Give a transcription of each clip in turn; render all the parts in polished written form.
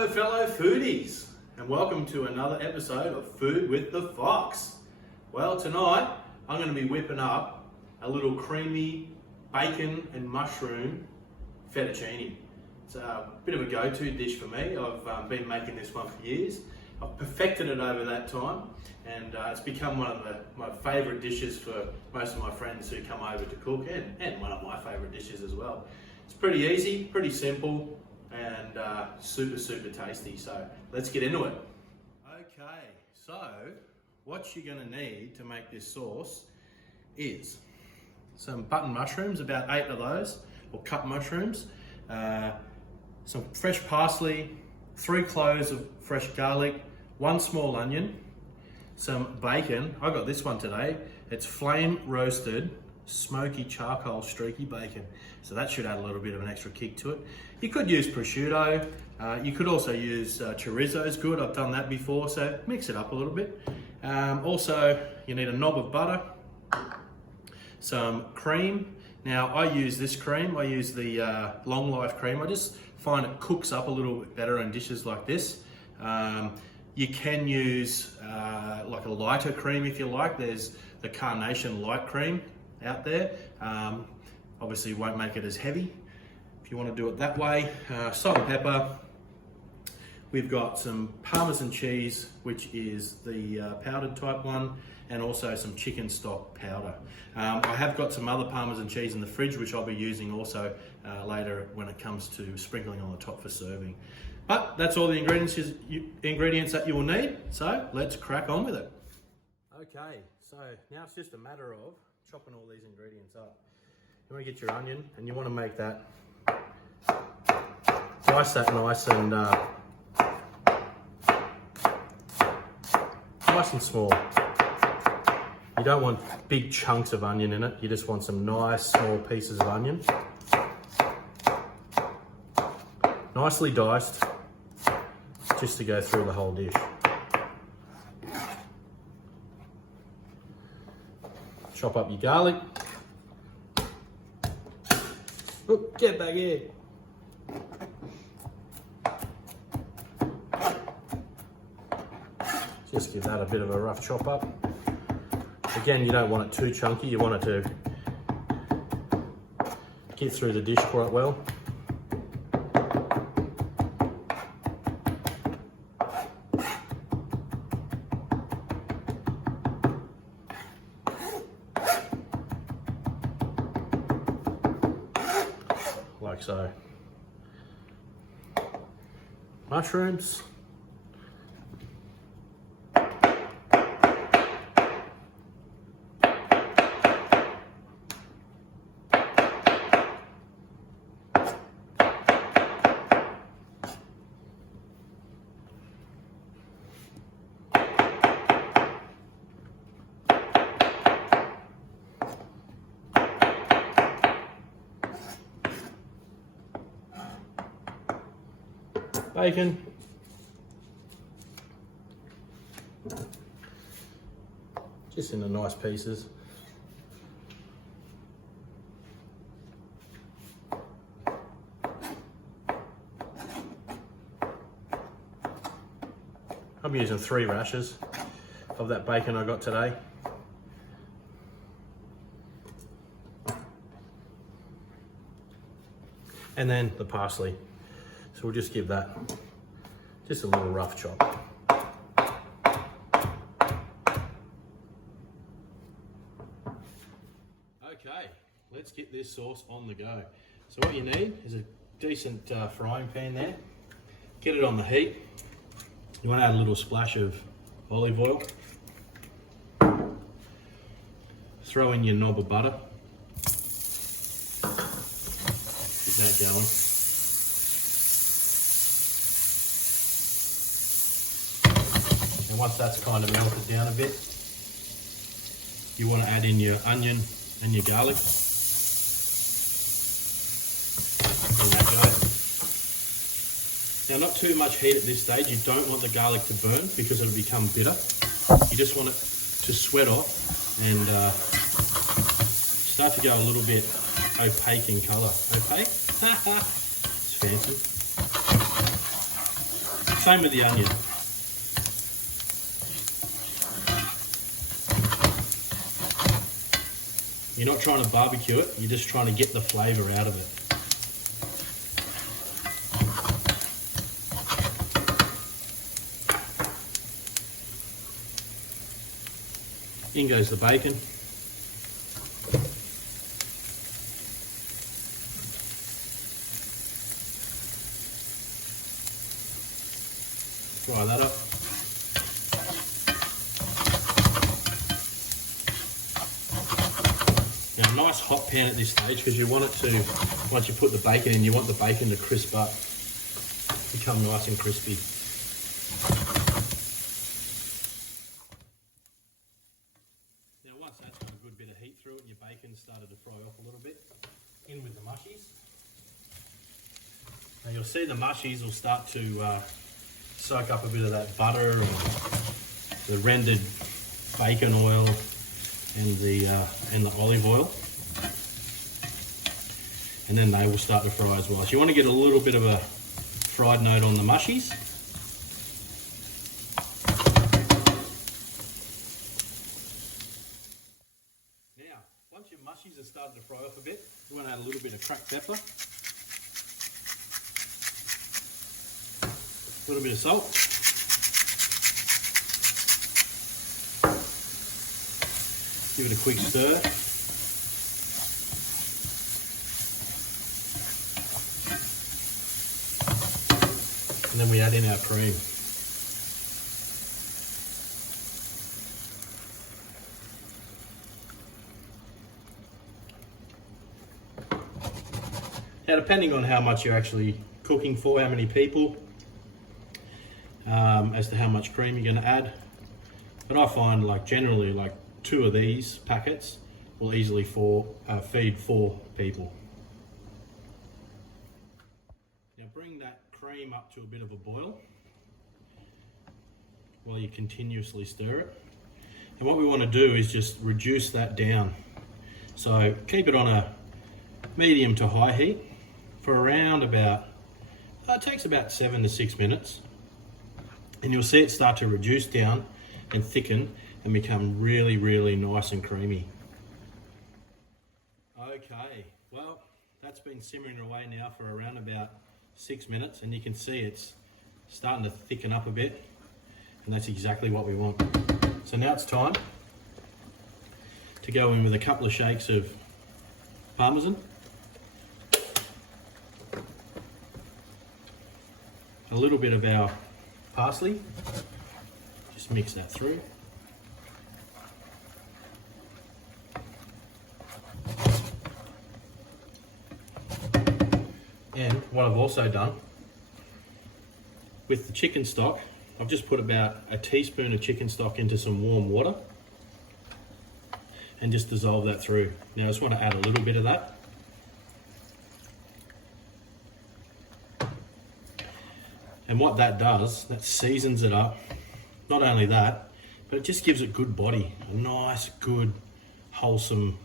Hello fellow foodies, and welcome to another episode of Food with the Fox. Well, tonight I'm going to be whipping up a little creamy bacon and mushroom fettuccine. It's a bit of a go-to dish for me. I've been making this one for years. I've perfected it over that time, and it's become one of my favourite dishes for most of my friends who come over to cook, and one of my favourite dishes as well. It's pretty easy, pretty simple, and super tasty. So let's get into it. Okay, so what you're going to need to make this sauce is some button mushrooms, about 8 of those, or cut mushrooms, some fresh parsley, 3 cloves of fresh garlic, 1 small onion, some bacon. I got this one today. It's flame roasted smoky charcoal streaky bacon, so that should add a little bit of an extra kick to it. You could use prosciutto, you could also use chorizo is good. I've done that before, so mix it up a little bit. Also, you need a knob of butter, some cream. Now I use this cream, I use the long life cream. I just find it cooks up a little bit better in dishes like this. You can use like a lighter cream if you like. There's the Carnation light cream out there. Obviously won't make it as heavy if you want to do it that way. Salt and pepper. We've got some Parmesan cheese, which is the powdered type one, and also some chicken stock powder. I have got some other Parmesan cheese in the fridge, which I'll be using also later when it comes to sprinkling on the top for serving. But that's all the ingredients that you will need, so let's crack on with it. Okay, so now it's just a matter of chopping all these ingredients up. You want to get your onion, and you want to make that, slice that nice and small. You don't want big chunks of onion in it. You just want some nice small pieces of onion. Nicely diced, just to go through the whole dish. Chop up your garlic. Oop, get back here. Just give that a bit of a rough chop up. Again, you don't want it too chunky. You want it to get through the dish quite well. Like so. Mushrooms. Bacon, just in the nice pieces. I'm using 3 rashers of that bacon I got today. And then the parsley. So we'll just give that just a little rough chop. Okay, let's get this sauce on the go. So what you need is a decent frying pan there. Get it on the heat. You want to add a little splash of olive oil. Throw in your knob of butter. Get that going. And once that's kind of melted down a bit, you want to add in your onion and your garlic. Let that go. Now, not too much heat at this stage. You don't want the garlic to burn because it'll become bitter. You just want it to sweat off and start to go a little bit opaque in colour. Opaque? It's fancy. Same with the onion. You're not trying to barbecue it, you're just trying to get the flavour out of it. In goes the bacon. Fry that up. Now, a nice hot pan at this stage, because you want it to, once you put the bacon in, you want the bacon to crisp up, become nice and crispy. Now, once that's got a good bit of heat through it and your bacon started to fry off a little bit, in with the mushies. Now, you'll see the mushies will start to soak up a bit of that butter and the rendered bacon oil and the olive oil, and then they will start to fry as well. So you want to get a little bit of a fried note on the mushies. Now, once your mushies have started to fry off a bit, you want to add a little bit of cracked pepper, a little bit of salt, give it a quick stir, and then we add in our cream. Now, depending on how much you're actually cooking for, how many people, as to how much cream you're going to add, but I find like generally like 2 of these packets will easily feed 4 people. Now bring that cream up to a bit of a boil while you continuously stir it. And what we want to do is just reduce that down. So keep it on a medium to high heat for around about, it takes about 7 to 6 minutes. And you'll see it start to reduce down and thicken and become really, really nice and creamy. Okay, well, that's been simmering away now for around about 6 minutes, and you can see it's starting to thicken up a bit, and that's exactly what we want. So now it's time to go in with a couple of shakes of Parmesan, a little bit of our parsley, just mix that through. And what I've also done with the chicken stock, I've just put about a teaspoon of chicken stock into some warm water and just dissolve that through. Now I just want to add a little bit of that. And what that does, that seasons it up. Not only that, but it just gives it good body, a nice, good, wholesome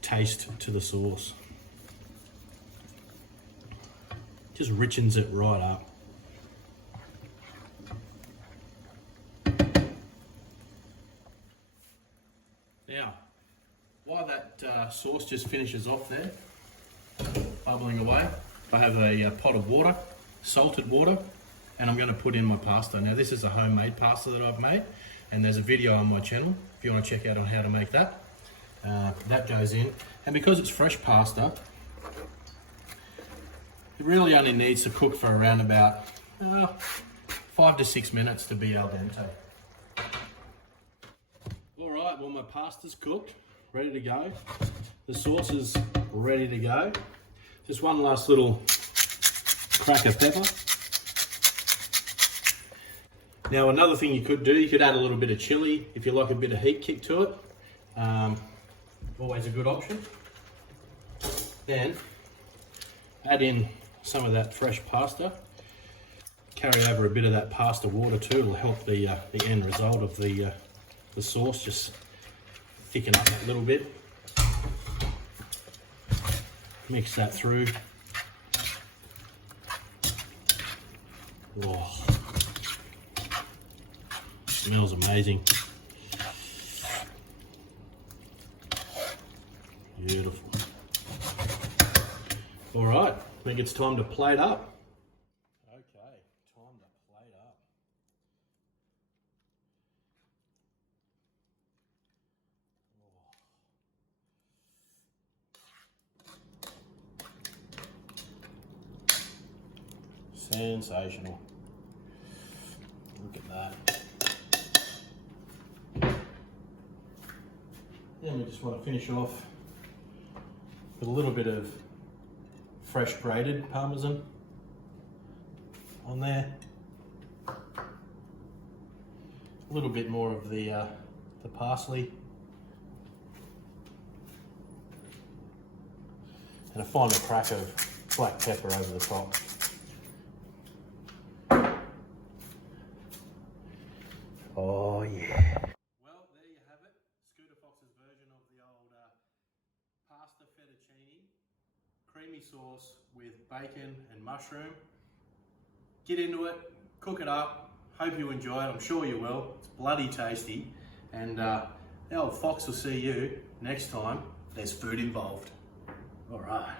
taste to the sauce. Just richens it right up. Now, while that sauce just finishes off there, bubbling away, I have a pot of water, salted water, and I'm going to put in my pasta. Now this is a homemade pasta that I've made, and there's a video on my channel if you want to check out on how to make that. That goes in, and because it's fresh pasta, it really only needs to cook for around about 5 to 6 minutes to be al dente. Alright, well my pasta's cooked, ready to go. The sauce is ready to go. Just one last little crack of pepper. Now another thing you could do, you could add a little bit of chili if you like a bit of heat kick to it. Always a good option. Then add in some of that fresh pasta. Carry over a bit of that pasta water too. It'll help the end result of the sauce just thicken up a little bit. Mix that through. Oh, smells amazing. Beautiful. All right, I think it's time to plate up. Okay, time to plate up. Sensational. Look at that. Then we just want to finish off with a little bit of fresh grated parmesan on there. A little bit more of the parsley. And a final crack of black pepper over the top. Oh yeah. Well, there you have it. Scooter Fox's version of the old pasta fettuccine. Creamy sauce with bacon and mushroom. Get into it, cook it up. Hope you enjoy it. I'm sure you will. It's bloody tasty. And the old Fox will see you next time there's food involved. All right.